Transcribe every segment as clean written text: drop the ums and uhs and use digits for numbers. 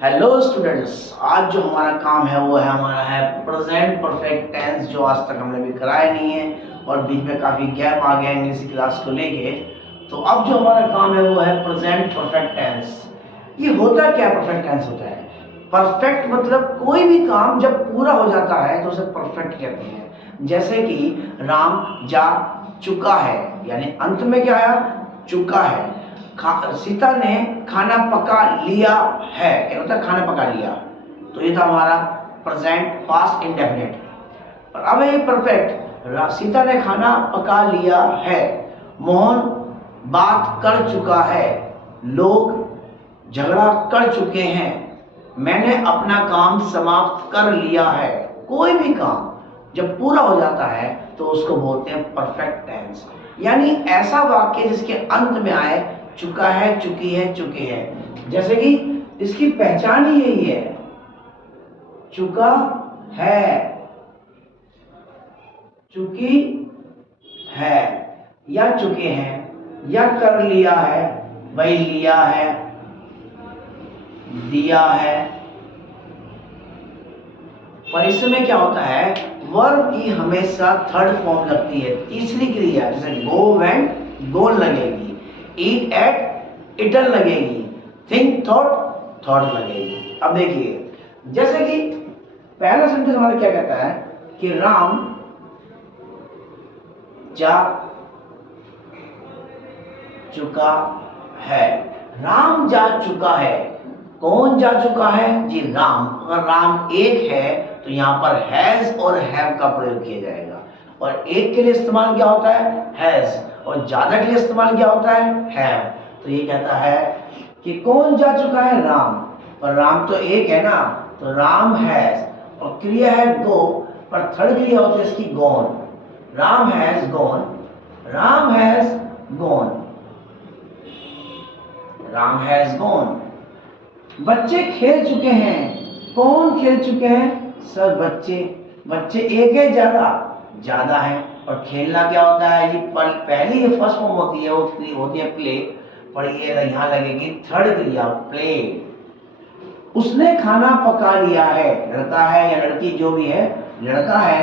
Hello students, आज जो हमारा काम है वो है हमारा है प्रेजेंट परफेक्ट टेंस, जो आज तक हमने भी कराया नहीं है और बीच में काफ़ी गैप आ गया इंग्लिश की क्लास को लेके। तो अब जो हमारा काम है वो है प्रेजेंट परफेक्ट टेंस। ये होता क्या परफेक्ट टेंस होता है? परफेक्ट मतलब कोई भी काम जब पूरा हो जाता है तो उसे परफेक्ट कहते हैं। जैसे कि राम जा चुका है, यानी अंत में क्या आया? चुका है। सीता ने खाना पका लिया है, क्या होता है? खाना पका लिया। तो ये था हमारा प्रेजेंट पास्ट इंडेफिनिट। और अब ये परफेक्ट, सीता ने खाना पका लिया है, मोहन बात कर चुका है, लोग झगड़ा कर चुके हैं, मैंने अपना काम समाप्त कर लिया है। कोई भी काम जब पूरा हो जाता है तो उसको बोलते हैं परफेक्ट टेंस, यानी ऐसा वाक्य जिसके अंत में आए चुका है, चुकी है, चुके हैं। जैसे कि इसकी पहचान ही यही है, चुका है, चुकी है, या चुके हैं, या कर लिया है, वही लिया है, दिया है। पर इसमें क्या होता है, वर्ब की हमेशा थर्ड फॉर्म लगती है, तीसरी क्रिया। जैसे गो वेंट, गोल लगेगी, ईट एट, इटल लगेगी, थिंक थॉट, थॉट लगेगी। अब देखिए, जैसे कि पहला सेंटेंस हमारा क्या कहता है कि राम जा चुका है। राम जा चुका है, कौन जा चुका है जी? राम। अगर राम एक है तो यहाँ पर हैज और हैव का प्रयोग किया जाएगा। और एक के लिए इस्तेमाल क्या होता है? हैज। और ज्यादा के लिए इस्तेमाल क्या होता है? हैव। तो ये कहता है कि कौन जा चुका है? राम। पर राम तो एक है ना, तो राम हैज, और क्रिया है गो, पर थर्ड क्रिया होती है इसकी gone. Ram has gone, Ram has gone, Ram has gone. बच्चे खेल चुके हैं, कौन खेल चुके हैं? सब बच्चे। बच्चे एक है, ज्यादा? ज्यादा है। और खेलना क्या होता है जी? पहली ये फर्स्ट फॉर्म होती है, वो होती है प्ले, पर ये यहाँ लगेगी थर्ड क्रिया, प्ले। उसने खाना पका लिया है, लड़का है या लड़की जो भी है, लड़का है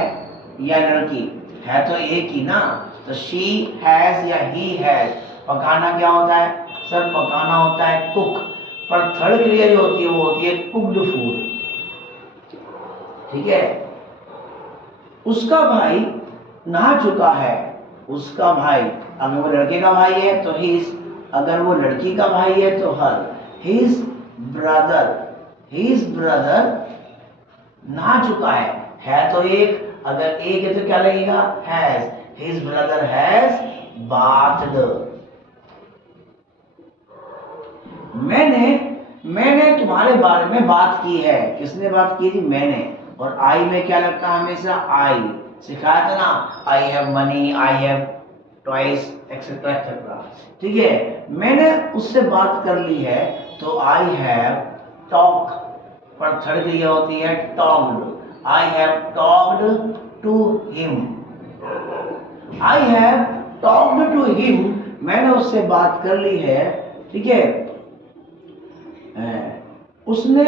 या लड़की है तो एक ही ना, तो शी हैज या ही हैज। पकाना क्या होता है सर? पकाना होता है कुक, पर थर्ड क्रिया जो होती है वो होती है कुक्ड फूड। ठीक है। उसका भाई नहा चुका है, उसका भाई, अगर वो लड़के का भाई है तो हिज, अगर वो लड़की का भाई है तो हर। हिज ब्रदर, हिज ब्रदर नहा चुका है तो एक, अगर एक है तो क्या लगेगा? Has. His brother has bathed. मैंने तुम्हारे बारे में बात की है, किसने बात की थी? मैंने। और आई में क्या लगता है हमेशा? आई। सिखाया था ना, I have money, I have toys, etcetera etcetera. ठीक है। मैंने उससे बात कर ली है तो आई हैव टॉक, पर थर्ड क्रिया होती है talked. I have talked to him, I have talked to him, मैंने उससे बात कर ली है। ठीक है। उसने,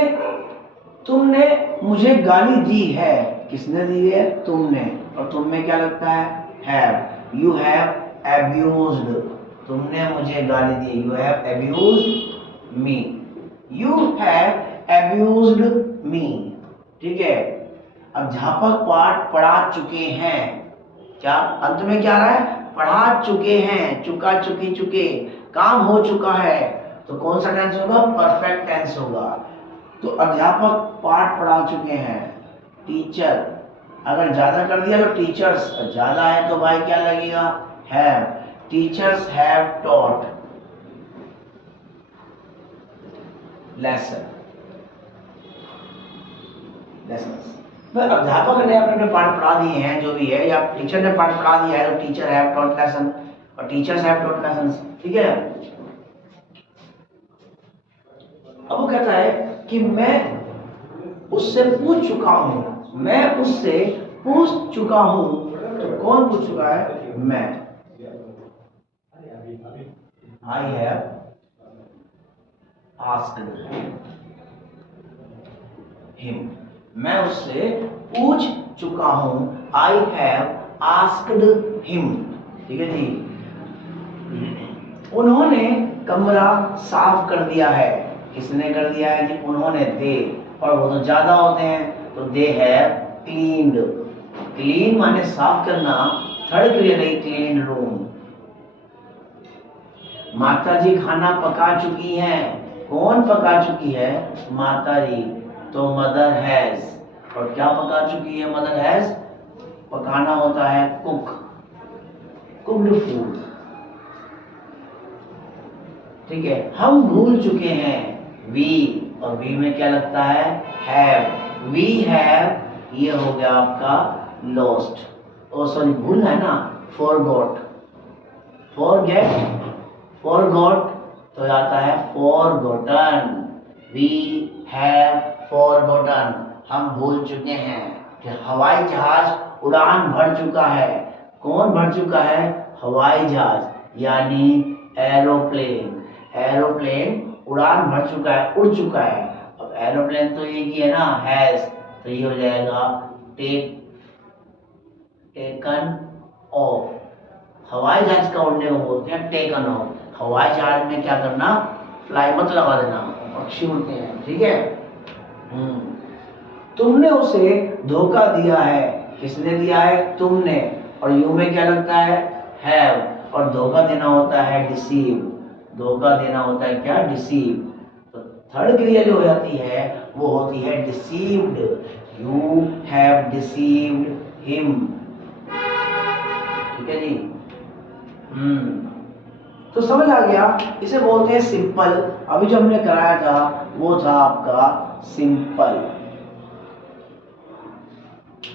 तुमने मुझे गाली दी है, किसने दी है? तुमने। और तुम में क्या लगता है? हैव। यू हैव अब्यूज्ड, तुमने मुझे गाली दी, you have abused me, you have abused me. ठीक है। अध्यापक पाठ पढ़ा चुके हैं, क्या अंत में क्या आ रहा है? पढ़ा चुके हैं, चुका, चुकी, चुके, काम हो चुका है, तो कौन सा टेंस होगा? परफेक्ट टेंस होगा। तो अध्यापक पाठ पढ़ा चुके हैं, टीचर, अगर ज्यादा कर दिया तो टीचर्स, ज्यादा है तो भाई क्या लगेगा? Have. Teachers have taught lesson, lessons. अध्यापक ने अपने पाठ पढ़ा दिए हैं जो भी है, या टीचर ने पाठ पढ़ा दिया है तो टीचर हैव टॉट लेसन, और टीचर्स हैव टॉट लेसन्स। ठीक है। अब वो कहता है कि मैं उससे पूछ चुका हूं, मैं उससे पूछ चुका हूं, तो कौन पूछ चुका है? मैं। I have asked. हिम, मैं उससे पूछ चुका हूं, आई हैव आस्क्ड हिम। ठीक है जी। उन्होंने कमरा साफ कर दिया है, किसने कर दिया है जी? उन्होंने, दे, और वो तो ज्यादा होते हैं तो दे हैव क्लीन्ड। क्लीन माने साफ करना, थर्ड क्रिया नहीं, क्लीन रूम। माता जी खाना पका चुकी हैं, कौन पका चुकी है? माता जी, तो मदर हैज, और क्या पका चुकी है? मदर हैज, पकाना होता है कुक, कुक्ड फूड। ठीक है, हम भूल चुके हैं, वी, और वी में क्या लगता है? हैव। वी हैव, ये हो गया आपका लॉस्ट, ओ सॉरी भूलना है ना, फॉरगॉट। फॉरगेट, फॉरगॉट तो आता है फॉरगॉटन। वी हैव फॉरगॉटन, हम भूल चुके हैं कि हवाई जहाज उड़ान भर चुका है। कौन भर चुका है? हवाई जहाज यानी एरोप्लेन। एरोप्लेन उड़ान भर चुका है, उड़ चुका है। अब एरोप्लेन तो एक ही है ना, हैज, तो ये हो जाएगा टेकन ऑफ। हवाई जहाज का उड़ने को बोलते हैं टेकन ऑफ। हवाई जहाज में क्या करना? फ्लाई मत लगा देना, पक्षी उड़ते हैं। ठीक है। तुमने उसे धोखा दिया है, किसने दिया है? तुमने, और यू में क्या लगता है? हैव, और धोखा देना होता है डिसीव। धोखा देना होता है क्या? डिसीव। तो थर्ड क्रिया जो हो जाती है वो होती है deceived. You have deceived him. ठीक है जी। तो समझ आ गया, इसे बोलते हैं सिंपल। अभी जो हमने कराया था वो था आपका सिंपल।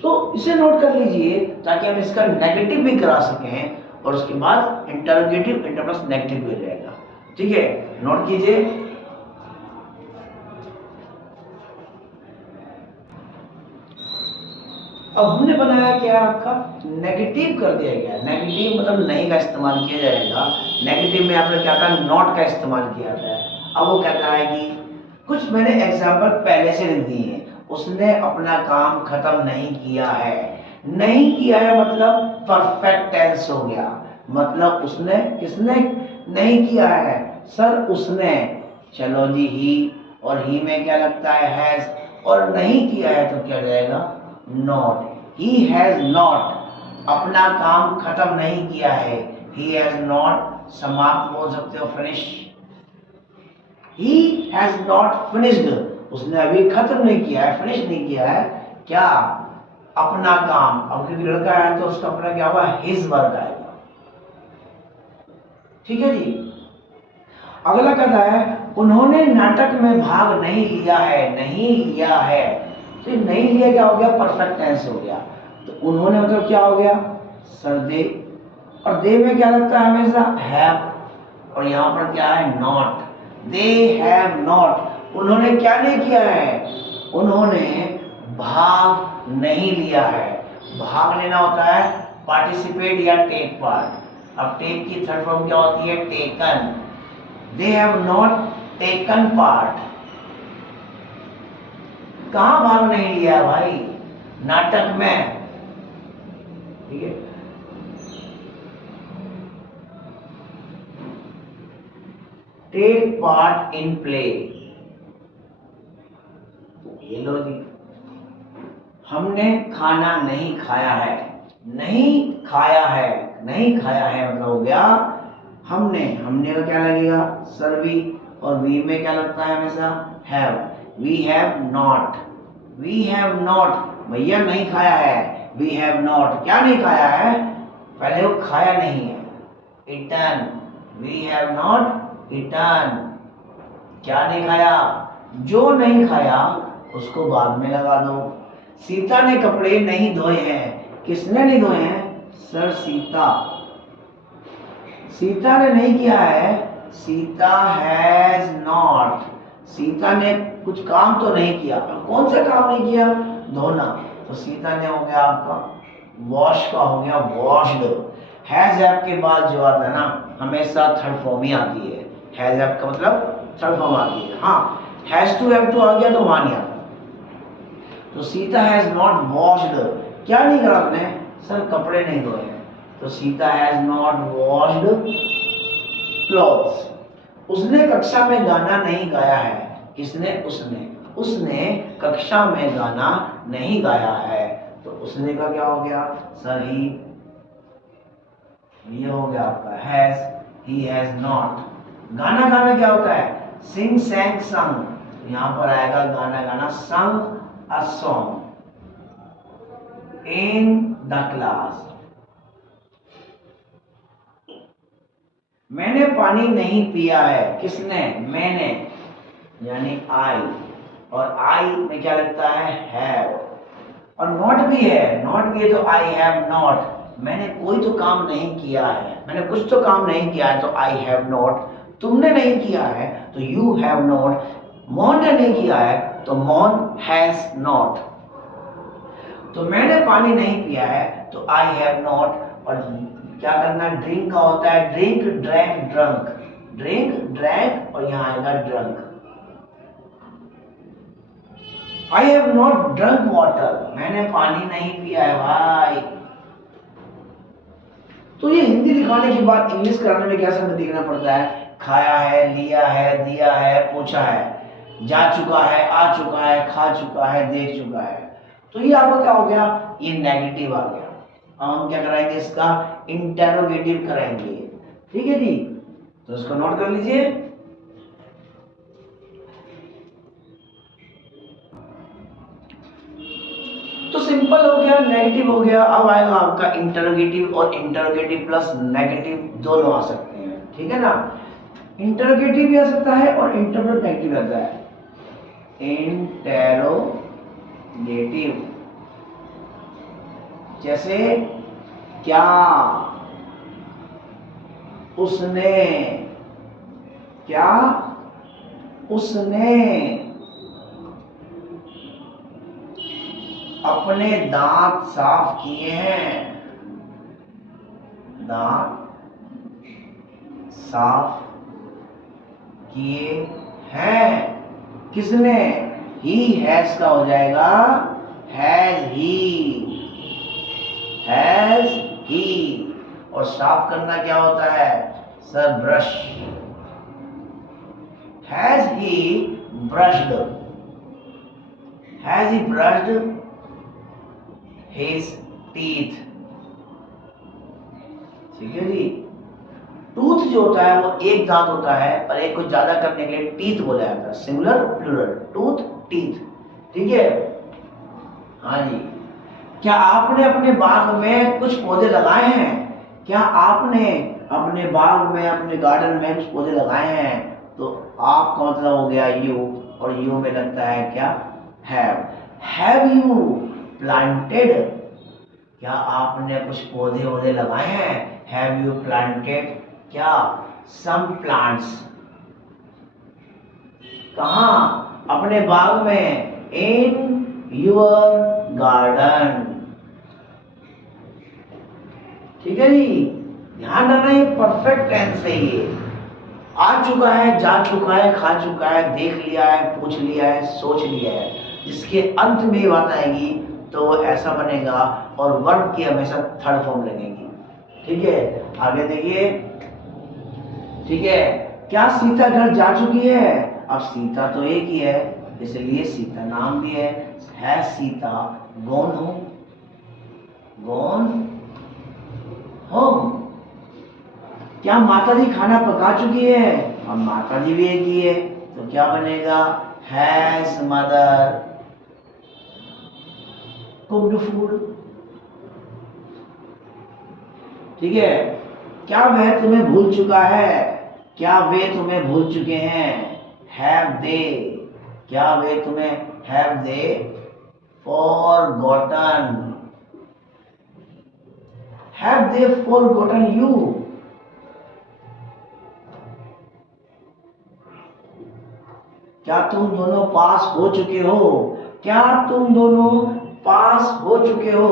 तो इसे नोट कर लीजिए ताकि हम इसका नेगेटिव भी करा सकें, और उसके बाद इंटरोगेटिव, इंटर प्लस नेगेटिव भी हो जाएगा। ठीक है, नोट कीजिए। अब हमने बनाया क्या? आपका नेगेटिव कर दिया गया। नेगेटिव मतलब नहीं का इस्तेमाल किया जाएगा। नेगेटिव में आपने क्या कहा? नॉट का इस्तेमाल किया जाता है। अब वो कहता है कि कुछ मैंने एग्जाम्पल पहले से लिख दिए हैं, उसने अपना काम खत्म नहीं किया है। नहीं किया है मतलब परफेक्ट टेंस हो गया, मतलब उसने, किसने नहीं किया है? सर उसने। चलो जी, ही, और ही में क्या लगता है? हैज, और नहीं किया है तो क्या जाएगा? नॉट। ही हैज नॉट अपना काम खत्म नहीं किया है। ही हैज नॉट समाप्त बोल सकते हो, finish. He has not finished, उसने अभी खत्म नहीं किया है, फिनिश नहीं किया है क्या? अपना काम। अब क्योंकि लड़का है तो उसका अपना क्या हुआ? हिज वर्क आएगा। ठीक है जी। अगला कहता है उन्होंने नाटक में भाग नहीं लिया है। नहीं लिया है, तो नहीं लिया क्या हो गया? परफेक्ट टेंस हो गया। तो उन्होंने मतलब क्या हो गया? सर दे, और दे में क्या लगता है हमेशा? हैव, और यहाँ पर क्या है? नॉट। दे हैव नॉट, उन्होंने क्या नहीं किया है? उन्होंने भाग नहीं लिया है। भाग लेना होता है पार्टिसिपेट या टेक पार्ट। अब टेक की थर्ड फॉर्म क्या होती है? Taken. They have not taken part. कहां भाग नहीं लिया भाई? नाटक में। ठीक है, टेक पार्ट इन प्ले। ये लो जी, हमने खाना नहीं खाया है। नहीं खाया है, नहीं खाया है मतलब हो गया हमने। हमने का क्या लगेगा? सर वी, और वी में क्या लगता है हमेशा? Have. We have not. We have not, भैया नहीं खाया है। वी हैव नॉट, क्या नहीं खाया है? पहले वो खाया नहीं है, eaten. We have not eaten, क्या नहीं खाया? जो नहीं खाया उसको बाद में लगा दो। सीता ने कपड़े नहीं धोए हैं। किसने नहीं धोए हैं? सर सीता। सीता ने नहीं किया है, सीता हैज नॉट। सीता ने कुछ काम तो नहीं किया। कौन सा काम नहीं किया? धोना। तो सीता ने हो गया आपका वॉश का हो गया वॉश्ड। हैज ऐप के बाद जो आता है ना हमेशा थर्ड फॉर्म ही आती है। हैज ऐप का मतलब थर्ड फॉर्म आती है। हाँ, हैज टू हैव टू आ गया तो वहां नहीं आता। तो सीता हैज नॉट वॉश्ड, क्या नहीं करा आपने? सर कपड़े नहीं धोए हैं। तो Sita has not washed clothes. उसने कक्षा में गाना नहीं गाया है। किसने? उसने। उसने कक्षा में गाना नहीं गाया है। तो उसने का क्या हो गया सर? ही। ये हो गया आपका हैज, ही हैज नॉट। गाना गाना क्या होता है? सिंग, सैंग, संग। यहां पर आएगा गाना गाना, संग a song in the class. मैंने पानी नहीं पिया है। किसने? मैंने, यानी आई। और आई में क्या लगता है? हैव। और नॉट भी है, नॉट भी है तो आई हैव नॉट। मैंने कोई तो काम नहीं किया है, मैंने कुछ तो काम नहीं किया है तो आई हैव नॉट। तुमने नहीं किया है तो यू हैव नॉट। मोहन ने नहीं किया है तो मोहन हैज नॉट। तो मैंने पानी नहीं पिया है तो आई हैव नॉट। और क्या करना? ड्रिंक का होता है drink, drank, drunk. Drink, drank और यहां आएगा drunk. I have not drunk water. मैंने पानी नहीं पिया है भाई। तो ये हिंदी लिखवाने के बाद इंग्लिश कराने में क्या समय देखना पड़ता है? खाया है, लिया है, दिया है, पूछा है, जा चुका है, आ चुका है, खा चुका है, देख चुका है। तो ये आपका क्या हो गया? ये नेगेटिव आ गया। अब हम क्या कराएंगे? इसका इंटेरोगेटिव कराएंगे। ठीक है जी, तो इसको नोट कर लीजिए। तो सिंपल हो गया, नेगेटिव हो गया। अब आएगा आपका इंटरोगेटिव, और इंटरोगेटिव प्लस नेगेटिव दोनों आ सकते हैं। ठीक है ना? इंटरोगेटिव भी आ सकता है और इंटरोगेटिव आता है। इंटेरोगेटिव जैसे क्या, उसने, क्या उसने अपने दांत साफ किए हैं। दांत साफ किए हैं। किसने? ही हैज का हो जाएगा हैज ही, हैज ही। और साफ करना क्या होता है sir? Brush. Has he brushed, has he brushed his teeth. ठीक है जी। टूथ जो होता है वो एक दांत होता है, और एक को ज्यादा करने के लिए टीथ बोला जाता है। Singular, plural, tooth, teeth. ठीक है? हाँ जी। क्या आपने अपने बाग में कुछ पौधे लगाए हैं? क्या आपने अपने बाग में, अपने गार्डन में कुछ पौधे लगाए हैं? तो आपका मतलब हो गया यू, और यू में लगता है क्या? हैव। Have you planted? क्या आपने कुछ पौधे वौधे लगाए हैं? हैव यू प्लांटेड क्या? Some plants. कहाँ? अपने बाग में। In your garden. ठीक है जी। ध्यान रखना, ये परफेक्ट टेंस है। ये आ चुका है, जा चुका है, खा चुका है, देख लिया है, पूछ लिया है, सोच लिया है। जिसके अंत में ये बात आएगी तो वो ऐसा बनेगा, और वर्ब की हमेशा थर्ड फॉर्म लगेगी। ठीक है? आगे देखिए। ठीक है? क्या सीता घर जा चुकी है? अब सीता तो एक ही है, इसलिए सीता नाम भी है Sita gone home? Gone home. क्या माता जी खाना पका चुकी है? अब माता जी भी एक ही है, तो क्या बनेगा? Has mother cooked food? ठीक है? क्या वह तुम्हें भूल चुका है? क्या वे तुम्हें भूल चुके हैं? Have they? क्या वे तुम्हें, have they forgotten? Have they forgotten you? क्या तुम दोनों पास हो चुके हो? क्या तुम दोनों पास हो चुके हो?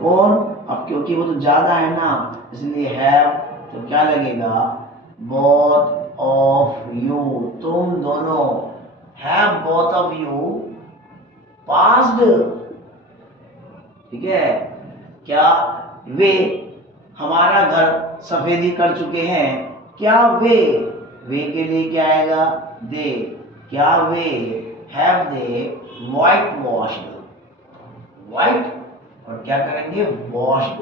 कौन? अब क्योंकि वो तो ज्यादा है ना, इसलिए हैव, तो क्या लगेगा? Both of you. तुम दोनों, have both of you passed ठीक है, क्या वे हमारा घर सफेदी कर चुके हैं? क्या वे के लिए क्या आएगा? दे। क्या वे have they whitewashed? White और क्या करेंगे? Washed.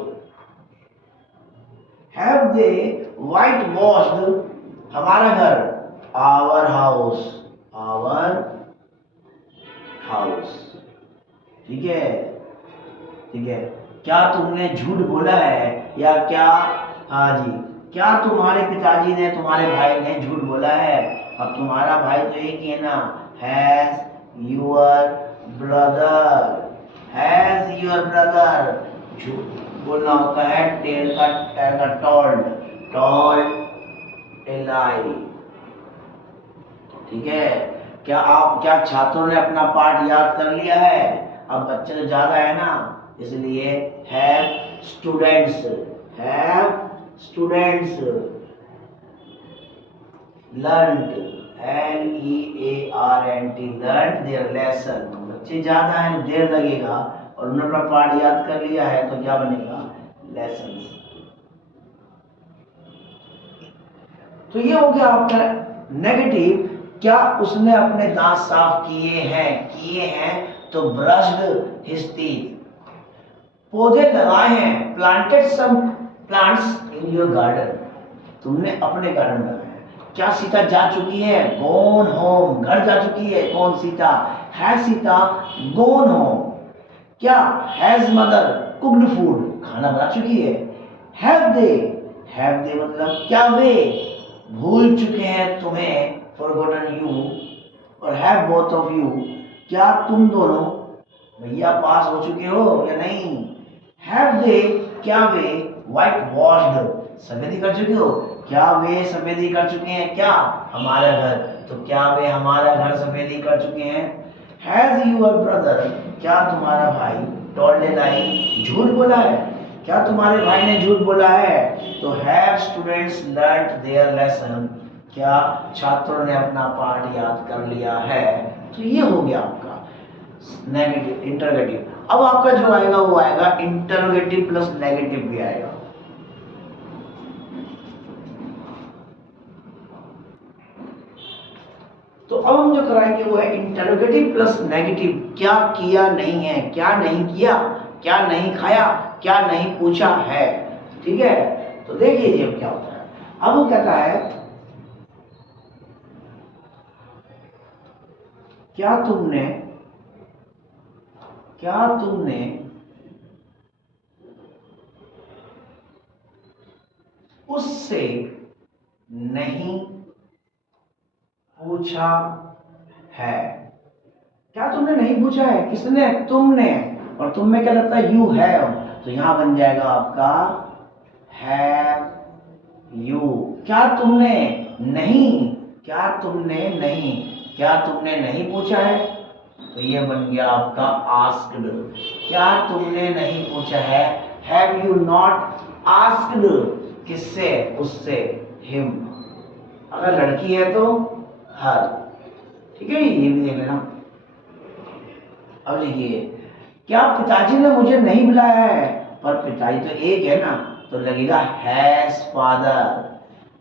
Have they whitewashed हमारा घर? Our house. Our house. ठीक है, ठीक है। क्या तुमने झूठ बोला है या क्या? हाँ जी, क्या तुम्हारे पिताजी ने, तुम्हारे भाई ने झूठ बोला है? अब तुम्हारा भाई तो एक ही है ना, has your brother. Has your brother झूठ बोलना होता है, टेल का टोल्ड। टोल्ड ए लाई। ठीक है, क्या छात्रों ने अपना पाठ याद कर लिया है? अब बच्चे तो ज्यादा है ना, इसलिए have students learned LEARNT learned there lesson. बच्चे ज्यादा हैं, देर लगेगा, और उन्होंने अपना पाठ याद कर लिया है तो क्या बनेगा? लेसन्स। तो ये हो गया आपका नेगेटिव। क्या उसने अपने दांत साफ किए हैं तो ब्रश्ड हिज टीथ। पौधे लगाए हैं, planted some plants in your garden. तुमने अपने गार्डन में लगाए हैं। क्या सीता जा चुकी है? गॉन होम, घर जा चुकी है। कौन? Sita. Has Sita gone home? क्या हैज मदर कुक्ड फूड, खाना बना चुकी है? हैव दे मतलब क्या वे भूल चुके हैं तुम्हें? Forgotten you. और हैव बोथ ऑफ यू, क्या तुम दोनों भैया पास हो चुके हो या नहीं? हैव दे, क्या वे व्हाइट वॉश्ड, सफेदी कर चुके हो? क्या वे सफेदी कर चुके हैं क्या? हमारा घर। तो क्या वे हमारा घर सफेदी कर चुके हैं? हैज योर ब्रदर, क्या तुम्हारा भाई टोल्ड ए लाई, झूठ बोला है? क्या तुम्हारे भाई ने झूठ बोला है? तो have students learned there lesson, क्या छात्रों ने अपना पाठ याद कर लिया है? तो ये हो गया आपका नेगेटिव इंटरोगेटिव। अब आपका जो आएगा वो आएगा इंटरोगेटिव प्लस नेगेटिव भी आएगा। तो अब हम जो कराएंगे वो है इंटरोगेटिव प्लस नेगेटिव। क्या किया नहीं है, क्या नहीं किया, क्या नहीं खाया, क्या नहीं पूछा है। ठीक है, तो देखिए जी अब क्या होता है। अब वो कहता है क्या तुमने उससे नहीं पूछा है? क्या तुमने नहीं पूछा है? किसने? तुमने। और तुम में क्या लगता है? You have. तो यहां बन जाएगा आपका हैव यू। क्या तुमने नहीं, क्या तुमने नहीं पूछा है? तो ये बन गया आपका आस्क्ड। क्या तुमने नहीं पूछा है? हैव यू नॉट आस्क्ड, किससे? उससे, हिम। अगर लड़की है तो हर। ठीक है, ये भी देख लेना। अब लिखिए, क्या पिताजी ने मुझे नहीं बुलाया है? पर पिताजी तो एक है ना, तो लगेगा हैज फादर।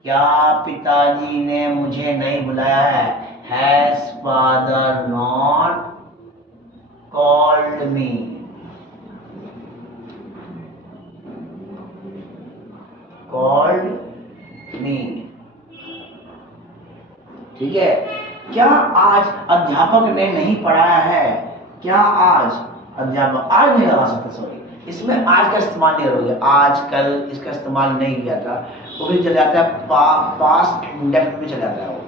क्या पिताजी ने मुझे नहीं बुलाया है? Has father not called me. ठीक है, क्या आज अध्यापक ने नहीं पढ़ाया है? क्या आज अध्यापक, आज नहीं लगा सकता, सॉरी, इसमें आज का इस्तेमाल नहीं करोगे। आज कल इसका इस्तेमाल नहीं किया था, वो भी चल जाता है पास्ट इंडेफिनिट में चल जाता है वो।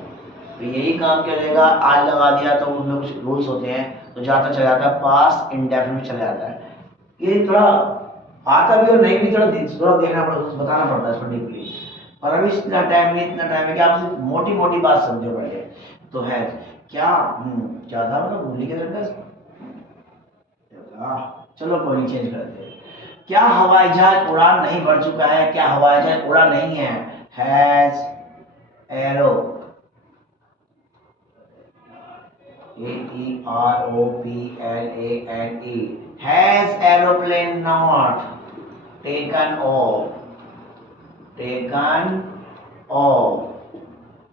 तो यही काम क्या रहेगा, आज लगा दिया तो उसमें कुछ रूल्स होते हैं, तो जाता चला जाता है पास्ट इंडेफिनिट में चला जाता है। ये थोड़ा आता भी और नहीं भी, थोड़ा देखना पड़ता, बताना पड़ता है इसको डीपली। और अभी इतना टाइम है कि आप सिर्फ मोटी मोटी बात समझो पहले। तो है क्या क्या था, मतलब भूल के सेंटेंस। चलो कोई नहीं, चेंज करते हैं। क्या हवाई जहाज उड़ान नहीं भर चुका है? क्या हवाई जहाज उड़ा नहीं है? Has arrow Aeroplane, has aeroplane not taken off?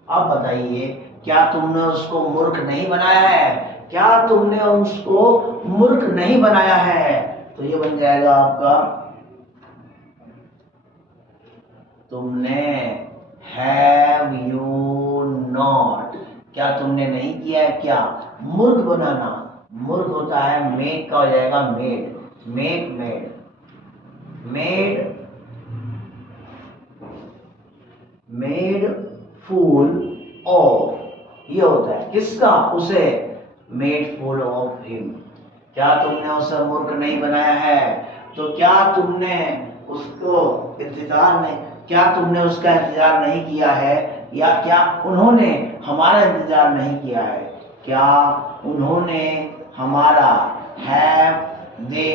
अब बताइए, क्या तुमने उसको मूर्ख नहीं बनाया है? क्या तुमने उसको मूर्ख नहीं बनाया है? तो ये बन जाएगा आपका तुमने, हैव यू नॉट, क्या तुमने नहीं किया है? क्या मूर्ख बनाना, मूर्ख होता है मेक का हो जाएगा मेड, मेड फूल ऑफ, ये होता है किसका? उसे, मेड फूल ऑफ हिम। क्या तुमने उसे मूर्ख नहीं बनाया है? तो क्या तुमने उसको इंतजार नहीं, क्या तुमने उसका इंतजार नहीं किया है, या क्या उन्होंने हमारा इंतजार नहीं किया है? क्या उन्होंने हमारा, हैव दे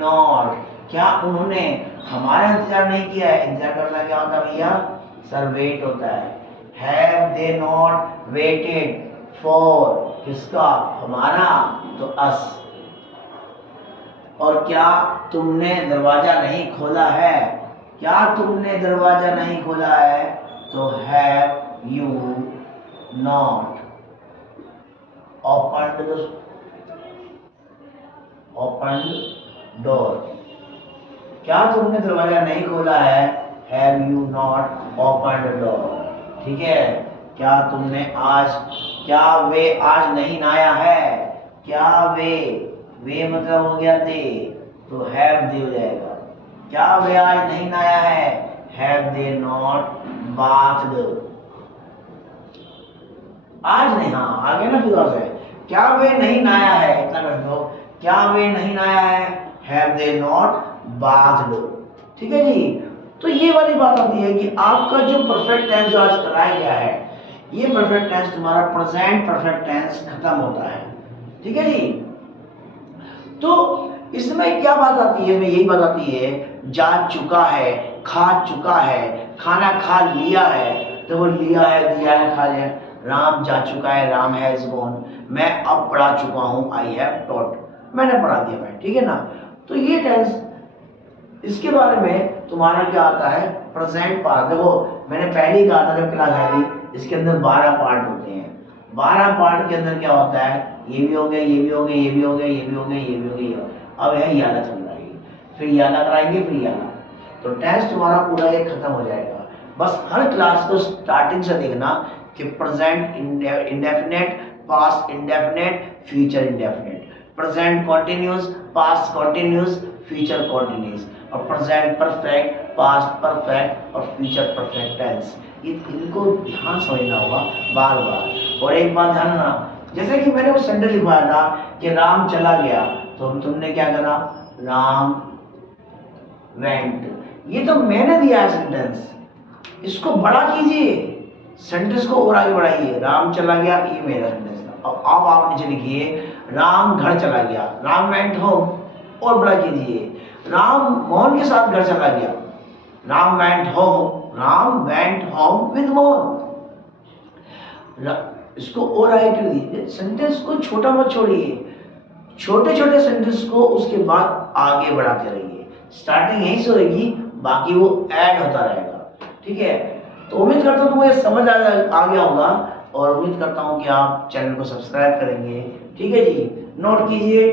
नॉट, क्या उन्होंने हमारा इंतजार नहीं किया है? इंतजार करना क्या होता है भैया? सर वेट होता है। Have they not waited for, किसका? हमारा, तो अस। और क्या तुमने दरवाजा नहीं खोला है? क्या तुमने दरवाजा नहीं खोला है? तो have you not opened door? क्या तुमने दरवाजा नहीं खोला है? Have you not opened door. ठीक है। क्या तुमने आज, क्या वे आज नहीं नहाया है? क्या वे मतलब हो गया दे, तो हैव दे हो जाएगा। क्या वे आज नहीं नहाया है? Have they not bathed? आज नहीं, हाँ आगे ना फिर से, क्या वे नहीं नहाया है, इतना कर दो, क्या वे नहीं नहाया है? Have they not bathed. ठीक है जी। तो ये वाली बात होती है कि आपका जो परफेक्ट टेंस जो आज कराया गया है, ये परफेक्ट टेंस तुम्हारा प्रेजेंट परफेक्ट टेंस खत्म होता है। ठीक है जी। तो इसमें क्या बात आती है? यही बात आती है, जा चुका है, खा चुका है, खाना खा लिया है, तो वो लिया है, दिया है, खा लिया। राम जा चुका है, राम हैज गॉन। मैं अब पढ़ा चुका हूँ, आई हैव टॉट, मैंने पढ़ा दिया भाई। ठीक है ना। तो ये टेंस, इसके बारे में तुम्हारा क्या आता है? Present part. देखो मैंने पहले ही कहा था जब क्लास आई थी, इसके अंदर 12 पार्ट होते हैं। 12 पार्ट के अंदर क्या होता है? ये भी हो गया, ये भी हो गया, ये भी हो गया, ये भी हो गया, ये भी हो गया। अब है याला चल रहा है, फिर याला कराएंगे, फिर याला। तो टेस्ट तुम्हारा पूरा ये खत्म हो जाएगा। बस हर क्लास को स्टार्टिंग से देखना कि present indefinite, past indefinite, future indefinite, present continuous, past continuous, future continuous, और प्रेजेंट परफेक्ट, पास्ट परफेक्ट और फ्यूचर परफेक्ट टेंस। इनको ध्यान समझना होगा बार बार। और एक बात ध्यान रखना, जैसे कि मैंने वो सेंटेंस लिखवाया था कि राम चला गया, तो तुमने क्या करा? राम वेंट। ये तो मैंने दिया है सेंटेंस, इसको बड़ा कीजिए, सेंटेंस को और आगे बढ़ाइए। राम चला गया, ये मेरा सेंटेंस था। अब आप नीचे लिखिए, राम घर चला गया, राम वेंट होम, और बड़ा कीजिए, राम मोहन के साथ घर चला गया, Ram went home with Mohan. इसको और आगे कर दीजिए, सेंटेंस को छोटा मत छोड़िए, छोटे छोटे सेंटेंस को उसके बाद आगे बढ़ाते रहिए। स्टार्टिंग यहीं से होगी, बाकी वो ऐड होता रहेगा। ठीक है। तो उम्मीद करता हूँ तुम्हें समझ आ गया होगा, और उम्मीद करता हूँ कि आप चैनल को सब्सक्राइब करेंगे। ठीक है जी। नोट कीजिए,